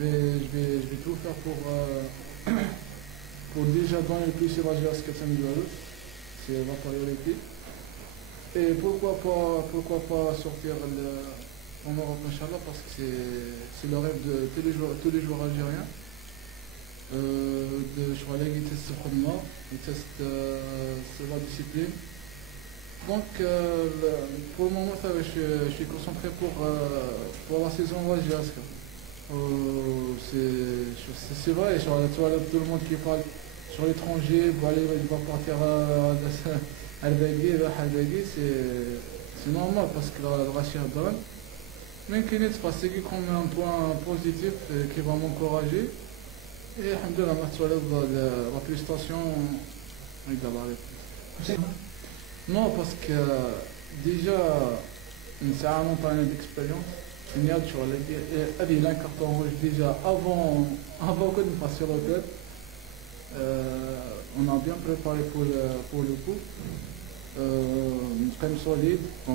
je vais tout faire pour déjà donner le plus à l'Algérie c'est la priorité. Et pourquoi pas sortir en Europe, Inch'Allah, parce que c'est le rêve de tous les joueurs algériens. Je crois qu'ils testent le premier, ils testent la discipline. Donc pour le moment, je suis concentré pour la saison algérienne. C'est vrai, sur la toile, tout le monde qui parle sur l'étranger, il va partir à Al-Bagui, c'est normal parce que le Rachid donne. Mais qu'il est passé comme un point positif qui va m'encourager. Et alhamdoulilah, la prestation, non, parce que déjà, c'est un montagne d'expérience. Il y a un carton rouge déjà avant que nous passions l'hôtel. On a bien préparé pour le coup. Quand même solide, on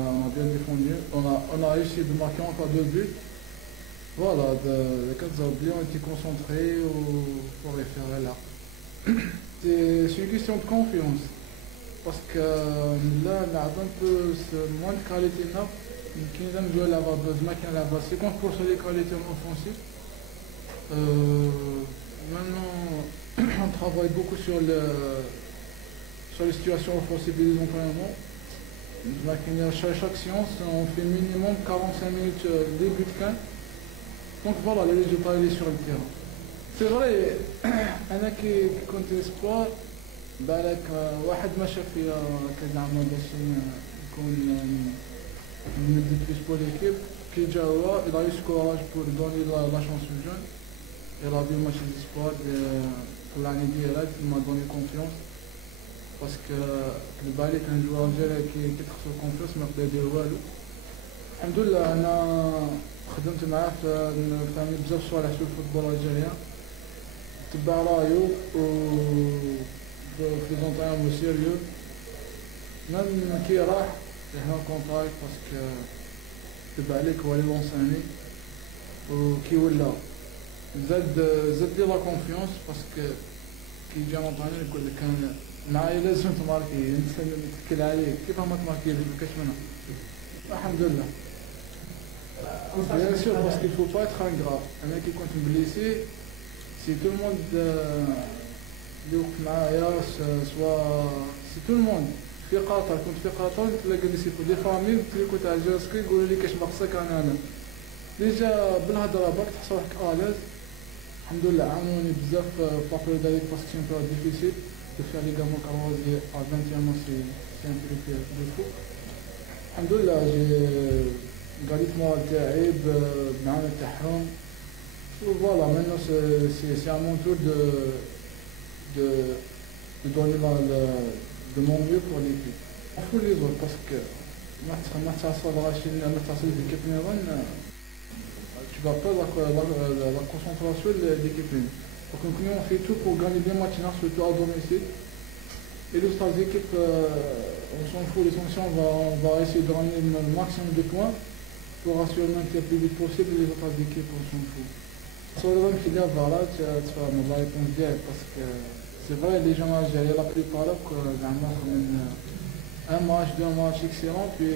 a bien défendu. On a réussi de marquer encore 2 buts. Voilà, les 4 oubliés ont été concentrés pour les faire là. C'est une question de confiance. Parce que là, on a un peu moins de qualité là. Qui nous aime jouer là-bas, là-bas, 50% des qualités offensives. Maintenant, on travaille beaucoup sur les situations offensives des entraînements. Chaque séance, on fait minimum 45 minutes début de fin. Donc voilà, les résultats sont sur le terrain. C'est vrai, أنا كي كنت اسبوار بالك واحد ما شاف فيا كزعما باش نكون ندي بليس بور ليكيب كي جا هو il a eu ce courage pour donner la chance aux jeunes. Il a vu le match d'espoir pour l'année directe, il m'a donné confiance. Parce que le بالي كان joueur algérien qui تخسر confiance ما يقدر يدير والو. الحمد لله أنا خدمت معاه فهمني بزاف صوالح في الفوتبول الجزائري. تبع رايو و في زونطيام سيريو ميم كي راح هنا كونتراكت باسكو تبع عليك هو لي لونساني وكي ولا زاد لي لا كونفيونس باسكو كي جا لونطاني يقول لك كان معايا لازم تماركي نتكل عليك كيف ما تماركي بكاش منها. الحمد لله. Bien sûr, parce qu'il ne faut pas être ingrat. Un mec qui compte blessé, si tout le monde si tout le monde في قطر كنت في قطر تلاقي دي فامي تلاقوا تاع جاسكي يقولوا لي كاش ناقصك انا ديجا بالهضره برك تحس روحك اليز. الحمد لله عاونوني بزاف بابرو دايك باسكو سي بيريود ديفيسيل دو فير لي غامون كروزي ا 21 سي ان بري دو فو. الحمد لله قالت مورا تاعي معانا تاعهم. Voilà, maintenant c'est à mon tour de donner de mon mieux pour l'équipe. Il faut les autres parce que tu vas pas la concentration de l'équipe. Donc nous on fait tout pour gagner des matchs, surtout à domicile. Et les autres équipes, on s'en fout, l'essentiel, on va essayer de ramener le maximum de points pour assurer le plus vite possible les autres équipes, on s'en fout. Sur le qui dit voilà, tu vas me répondre direct parce que c'est vrai, les gens algériens, la plupart là, un match, 2 matchs excellents, puis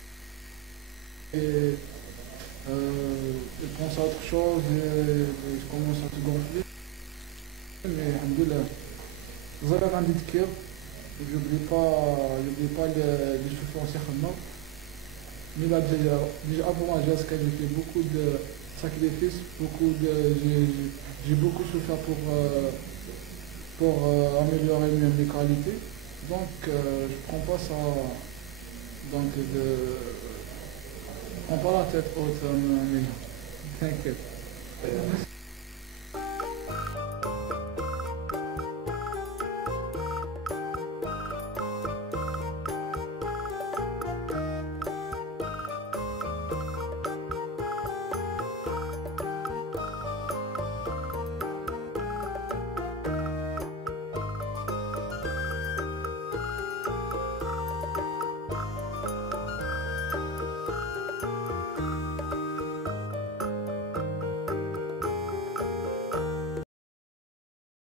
ils pensent à autre chose et ils commencent à se gonfler. Mais alhamdoulilah, Zara عندي ذكر, j'oublie pas les souffrances خدمة. Mais là déjà avant moi j'ai fait beaucoup de sacrifices, j'ai beaucoup souffert pour améliorer mes qualités. Donc je prends pas ça, donc prends pas la tête haute, t'inquiète.